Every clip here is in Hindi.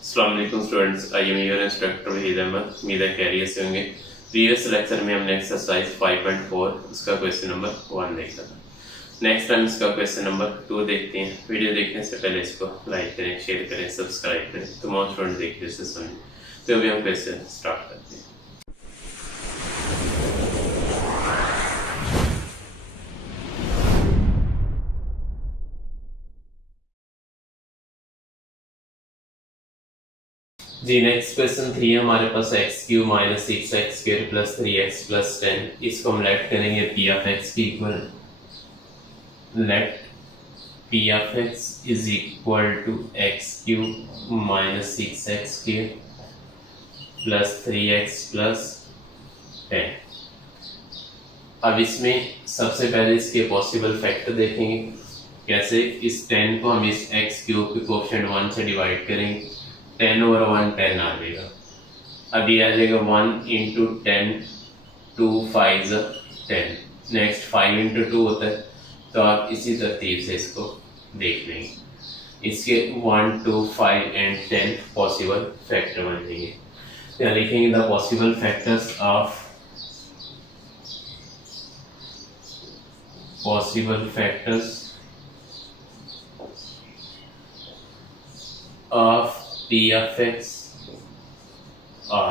अस्सलाम वालेकुम students, I am your instructor Waheed Ahmed. उम्मीद है कैरियर से होंगे। प्रीवियस लेक्चर में हमने एक्सरसाइज 5.4 उसका क्वेश्चन नंबर 1 देखा था। नेक्स्ट टाइम इसका क्वेश्चन नंबर 2 देखते हैं। वीडियो देखने से पहले इसको लाइक करें, शेयर करें, सब्सक्राइब करें, तमाम स्टूडेंट देखिए से समझें। तो अभी हम क्वेश्चन स्टार्ट करते हैं। जी नेक्स्ट क्वेश्चन 3 है हमारे पास x³ minus 6x² plus 3x plus 10। इसको हम लेट करेंगे p ऑफ x की equal, let p of x is equal to x³ minus 6x² plus 3x plus 10। अब इसमें सबसे पहले इसके पॉसिबल फैक्टर देखेंगे। कैसे? इस 10 को हम इस x³ के कोएफिशिएंट 1 से डिवाइड करेंगे। 10 over 1 10 आ जाएगा। अभी आ जाएगा 1 इंटू 10, 2 5 10, नेक्स्ट 5 इंटू 2 होता है। तो आप इसी तरतीब से इसको देख लेंगे। इसके 1 2 5 एंड 10 पॉसिबल फैक्टर बन जाएंगे। तो लिखेंगे the possible factors of p of x और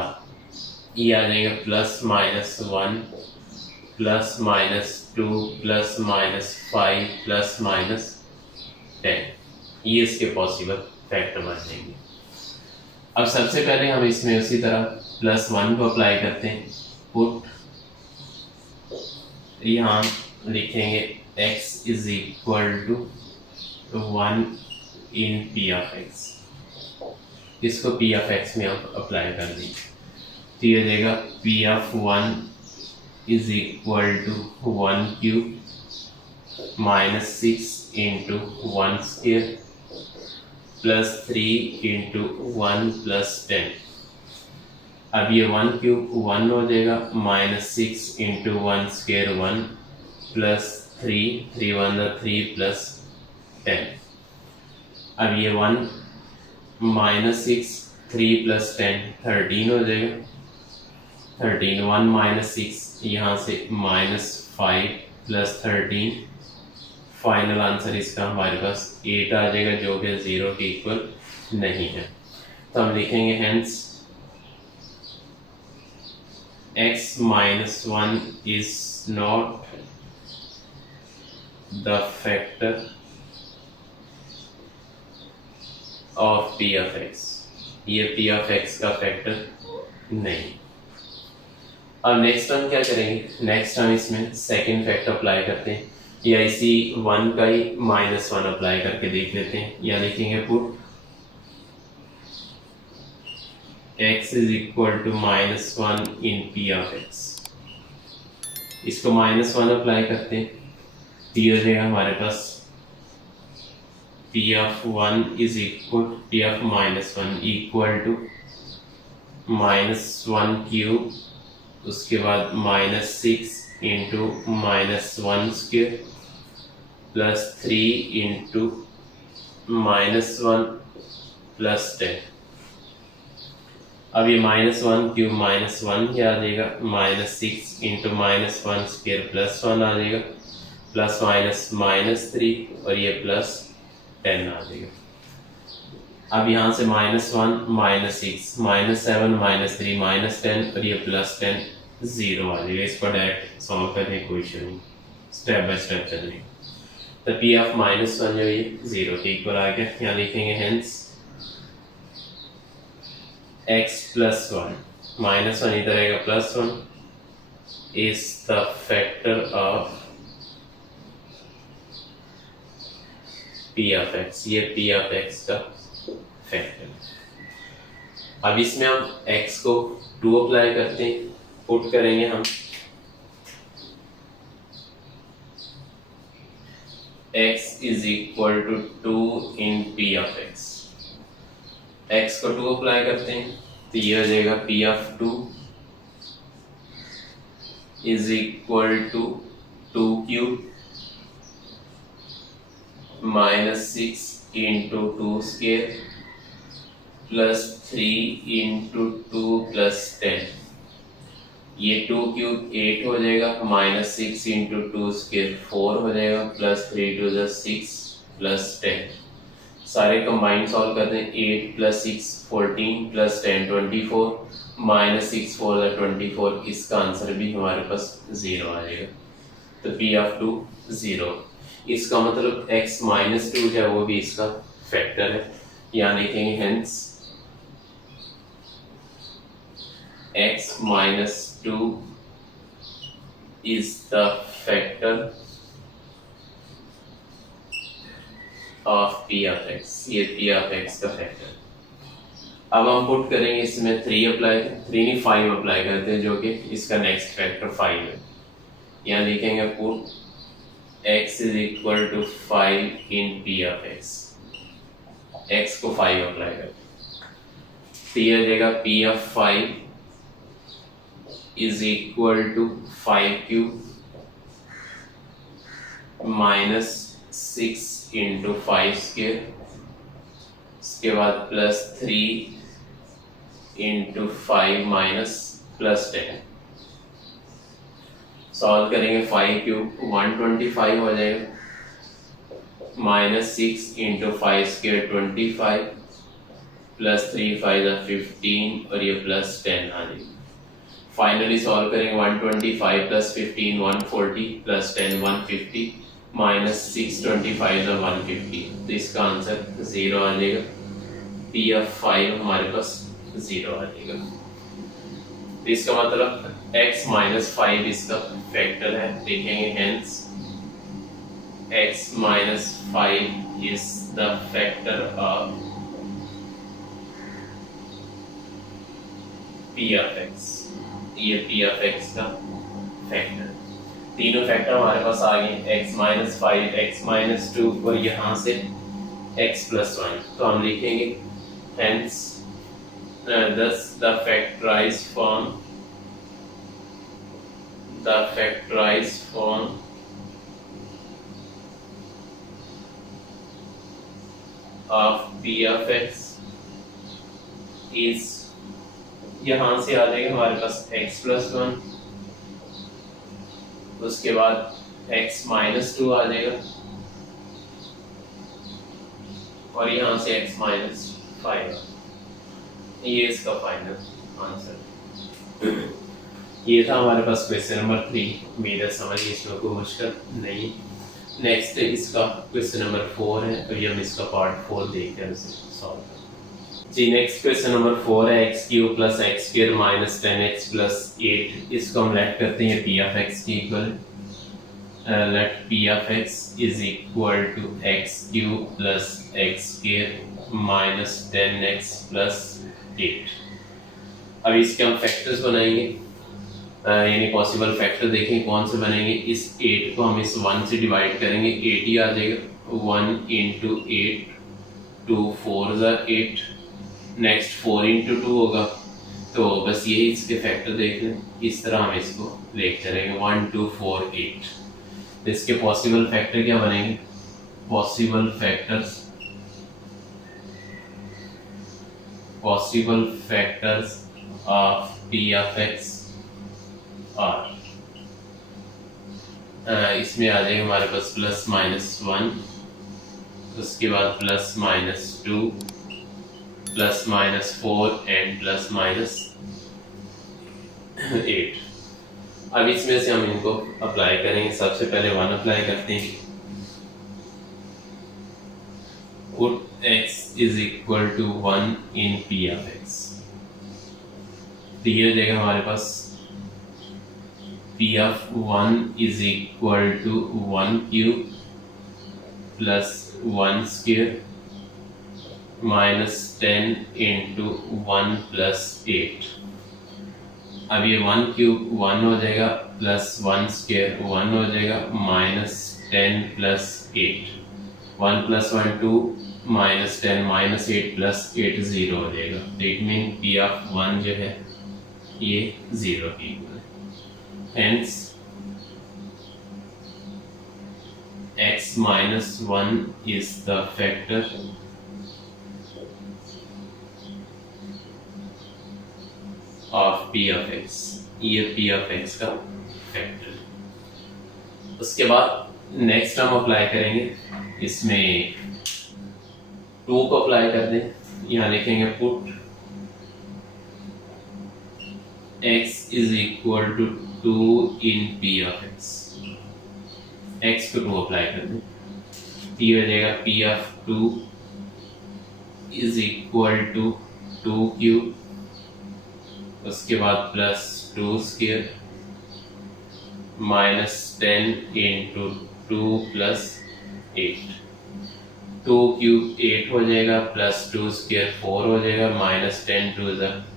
ये आ जाएगा plus minus 1 plus minus 2 plus minus 5 plus minus 10। ये इसके पॉसिबल फैक्टर बन जाएंगे। अब सबसे पहले हम इसमें उसी तरह प्लस 1 को अप्लाई करते हैं। पुट यहाँ लिखेंगे x is equal to 1 in p of x। इसको p ऑफ x में आप अप्लाई कर देंगे तो ये देगा p of 1 is equal to 1³ minus 6 into 1² plus 3 into 1 plus 10। अब ये 1³ 1 हो जाएगा, माइनस 6 इंटू 1² 1 प्लस 3 1 3 प्लस 10। अब ये 1 माइनस 6 3 प्लस 10 13 हो जाएगा। 13 1 माइनस 6 यहाँ से माइनस 5 प्लस 13। फाइनल आंसर इसका हमारे पास 8 आ जाएगा, जो कि 0 के इक्वल नहीं है। तो हम लिखेंगे hence x minus 1 is not the factor of p of x। ये p ऑफ x का फैक्टर नहीं। अब नेक्स्ट हम क्या करेंगे? नेक्स्ट हम इसमें सेकंड फैक्टर अप्लाई करते हैं, या इसी 1 का ही माइनस 1 अप्लाई करके देख लेते हैं। या लिखेंगे put x is equal to minus 1 in p of x। इसको माइनस 1 अप्लाई करते हैं तो ये हो जाएगा हमारे पास p of 1 is equal p of minus 1 equal to -1³ उसके बाद minus 6 into -1² plus 3 into -1 plus 10। अब ये -1³ -1 क्या आ जाएगा, -6 इंटू -1² प्लस 1 आ जाएगा, प्लस माइनस -3 और ये प्लस 10 आ जाएगा। अब यहाँ से -1 -6 -7 -3 -10 और ये प्लस 10 0 आ जाएगा। इसको डायरेक्ट सॉल्व करने की कोई इशू नहीं, स्टेप बाय स्टेप चलेंगे। तो p ऑफ -1 जो ये 0 के इक्वल आ गया। यहाँ लिखेंगे हेंस x प्लस 1 -1 इधर आएगा plus 1 is the factor of p of x। ये p ऑफ x का फैक्टर। अब इसमें हम x को 2 अप्लाई करते हैं। पुट करेंगे हम x is equal to 2 in p of x। x को 2 अप्लाई करते हैं तो ये हो जाएगा p of 2 is equal to 2³ -6 into 2 square plus 3 into 2 plus 10, ये 2 क्यूब 8 हो जाएगा, -6 इंटू 2 स्क्वायर 4 हो जाएगा, प्लस 3 टू 6 प्लस 10, सारे कंबाइन सॉल्व करते हैं। 8 प्लस 6 14 प्लस 10 24, -6 4 24, इसका आंसर भी हमारे पास 0 आ जाएगा। तो P ऑफ 2 0। इसका मतलब x माइनस 2 है वो भी इसका फैक्टर है, यहाँ लिखेंगे hence x minus 2 is the factor of P of x, ये P of x का फैक्टर। अब हम पुट करेंगे इसमें 3 अप्लाई, 3 नहीं 5 अप्लाई करते हैं, जो कि इसका नेक्स्ट फैक्टर 5 है। यहाँ लिखेंगे put x is equal to 5 in P of x, x को 5 अप्लाई करते हैं, तो ये आ जाएगा P of 5 is equal to 5 cube minus 6 into 5 square, इसके बाद plus 3 into 5 minus plus 10, solve करेंगे 5 क्यूब 125 हो जाएगा, -6 इंटू 5 स्क्वायर 25 प्लस 3 5 15 और ये प्लस 10 आ जाएगी। फाइनली सॉल्व करेंगे 125 प्लस 15 140 प्लस 10 150 -6 25 150, तो इसका आंसर 0 आ जाएगा। P of 5 हमारे पास 0 आ जाएगा। तो इसका मतलब x माइनस 5 इसका फैक्टर है, देखेंगे hence x minus 5 is the factor of P of x, ये P of x का फैक्टर। तीनों फैक्टर हमारे पास आ गए, x माइनस 5 x माइनस 2 और यहाँ से x प्लस 1, तो हम लिखेंगे hence thus the factorized form of P of x is, यहाँ से आ जाएगा हमारे पास x प्लस 1, उसके बाद x माइनस 2 आ जाएगा और यहाँ से x माइनस 5, ये इसका फाइनल आंसर। ये था हमारे पास क्वेश्चन नंबर 3, मेरा समझ इसमें कोई मुश्किल नहीं। नेक्स्ट इसका क्वेश्चन नंबर 4 है, तो ये हम इसका पार्ट 4 देखते हैं, उसे सॉल्व करें। जी नेक्स्ट क्वेश्चन नंबर 4 है, x cube plus x square minus 10x plus 8, इसको हम लेट करते हैं P of x की equal, let P of x is equal to x cube plus x square minus 10x plus 8। अब इसके हम फैक्टर्स बनाएंगे, यानी पॉसिबल फैक्टर देखें कौन से बनेंगे। इस 8 को हम इस 1 से डिवाइड करेंगे, 8 ही आ जाएगा, 1 इंटू 8 2 4 8, नेक्स्ट 4 इंटू 2 होगा, तो बस यही इसके फैक्टर देख लें, इस तरह हम इसको लेके चलेंगे 1 2 4 8। तो इसके पॉसिबल फैक्टर क्या बनेंगे, possible factors of P of x are, इसमें आ जाएगा हमारे पास प्लस माइनस 1, उसके बाद plus minus 2 plus minus 4 and plus minus 8। अब इसमें से हम इनको अप्लाई करेंगे। सबसे पहले 1 अप्लाई करते हैं, put x is equal to 1 in P of x, तो ये हो जाएगा हमारे पास P of 1 is equal to 1 cube plus 1 square minus 10 into 1 plus 8। अब ये 1 क्यूब 1 हो जाएगा प्लस 1 स्क्वायर 1 हो जाएगा minus 10 plus 8, 1 plus 1 2 minus 10 minus 8 plus 8 0 हो जाएगा। इट मीन P of 1 जो है ये 0 की इक्वल है। Hence x x minus 1 is the factor of p of x, ये p of x का फैक्टर। उसके बाद नेक्स्ट हम अप्लाई करेंगे, इसमें 2 को अप्लाई कर दें, यहाँ लिखेंगे put x is equal to 2 in p of x, x को 2 अप्लाई कर दें, ये हो जाएगा p of 2 is equal to 2 cube, उसके बाद plus 2 square minus 10 into 2 plus 8, 2 cube 8 हो जाएगा, प्लस 2 स्क्वायर 4 हो जाएगा, माइनस 10 2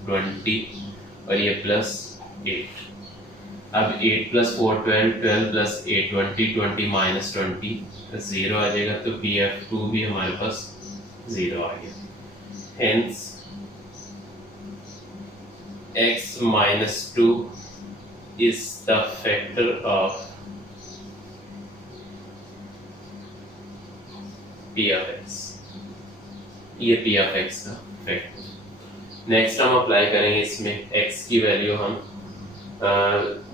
20 और ये प्लस 8। अब 8 प्लस 4 12, 12 प्लस 8 20, 20 माइनस 20 0 आ जाएगा, तो पी एफ 2 भी हमारे पास 0 आ गया। Hence x minus 2 is the factor of p of x, ये p of x का फैक्टर। नेक्स्ट हम अप्लाई करेंगे, इसमें x की वैल्यू हम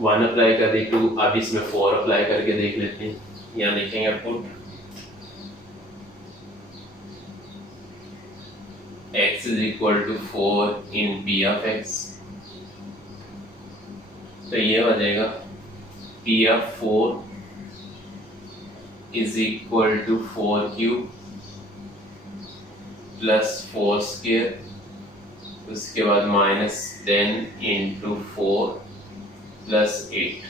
1 अप्लाई कर दी, 2, अब इसमें 4 अप्लाई करके देख लेते हैं। यहाँ लिखेंगे put x is equal to 4 in p of x, तो ये हो जाएगा p of 4 is equal to 4 cube plus 4 square, उसके बाद माइनस 10 इंटू 4 प्लस 8।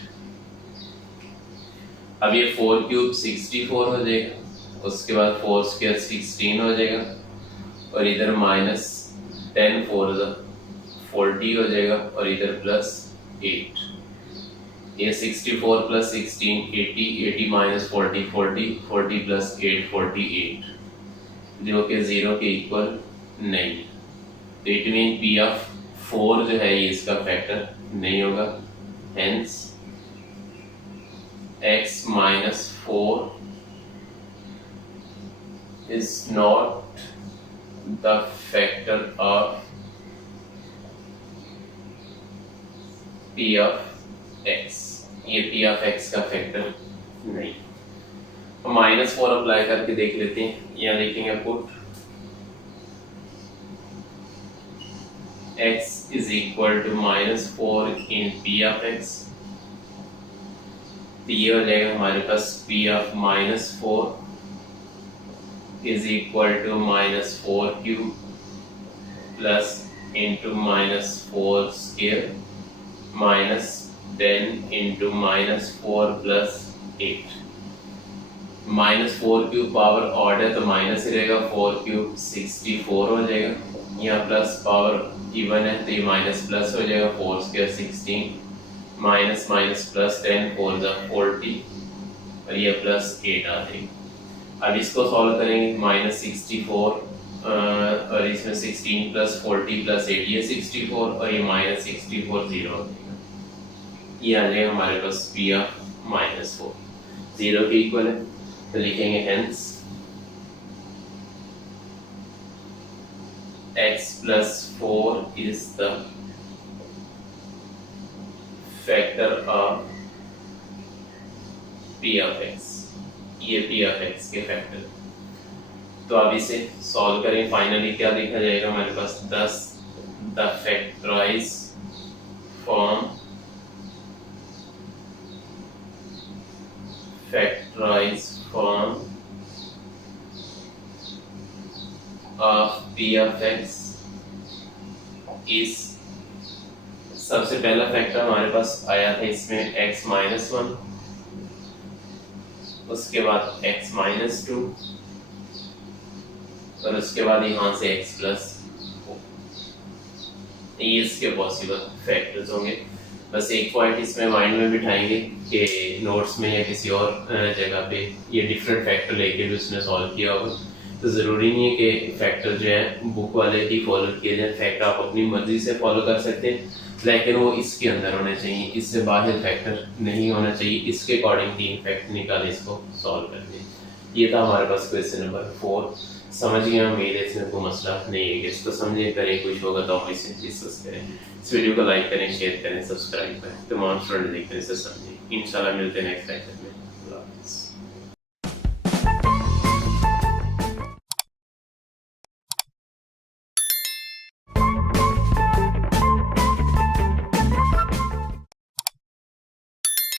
अब ये 4 क्यूब 64 हो जाएगा, उसके बाद 4 स्क्वायर 16 हो जाएगा, और इधर माइनस 10 4 40 हो जाएगा, और इधर प्लस 8। ये 64 प्लस 16 80, 80 माइनस 40 40, 40 प्लस 8 48, जो कि 0 के इक्वल नहीं। तो इट मीन पी ऑफ 4 जो है ये इसका फैक्टर नहीं होगा। Hence x minus 4 is not the factor of p of x, ये p of x का फैक्टर नहीं। तो -4 अप्लाई करके देख लेते हैं। यहाँ लिखेंगे put x is equal to -4 in p of x, तो ये हो जाएगा हमारे पास p of -4 is equal to -4 cube plus into -4 square minus 10 into -4 plus 8। -4 cube power odd है तो माइनस ही रहेगा, 4 क्यूब 64 हो जाएगा, यहाँ प्लस पावर इवन है तो ये माइनस प्लस हो जाएगा, 4 स्क्वायर 16 माइनस माइनस प्लस 10 4 40 और ये प्लस 8 आ जाएगी। अब इसको सॉल्व करेंगे, -64 और इसमें 16 प्लस 40 प्लस 8 ये 64 और ये -64 0 हो जाएगा। ये आ जाएगा हमारे पास p ऑफ -4 0 के इक्वल है, तो लिखेंगे hence x plus 4 is the factor of p of x, ये p of x के फैक्टर। तो अब इसे सॉल्व करें, फाइनली क्या लिखा जाएगा हमारे पास 10 the factorize form of p of x is, सबसे पहला फैक्टर हमारे पास आया था इसमें x -1, उसके बाद x -2 और उसके बाद यहाँ से x +4, ये इसके पॉसिबल फैक्टर्स होंगे। बस एक पॉइंट इसमें माइंड में बिठाएंगे कि नोट्स में या किसी और जगह पे ये डिफरेंट फैक्टर लेके भी उसने सॉल्व किया होगा, तो ज़रूरी नहीं है कि फैक्टर जो है बुक वाले ही फॉलो किए जाए। फैक्टर आप अपनी मर्जी से फॉलो कर सकते हैं, लेकिन वो इसके अंदर होने चाहिए, इससे बाहर फैक्टर नहीं होना चाहिए। इसके अकॉर्डिंग 3 फैक्टर निकाले, इसको सॉल्व करते हैं। ये था हमारे पास क्वेश्चन नंबर 4। समझ गए, उम्मीद है इसमें कोई मसला नहीं है कि इसको समझे करें, कुछ होगा तो आप इसे डिस्कस करें। इस वीडियो को लाइक करें, शेयर करें, सब्सक्राइब करें, तमाम स्टूडेंट देखने से समझें। इंशाल्लाह मिलते हैं नेक्स्ट लेक्चर में।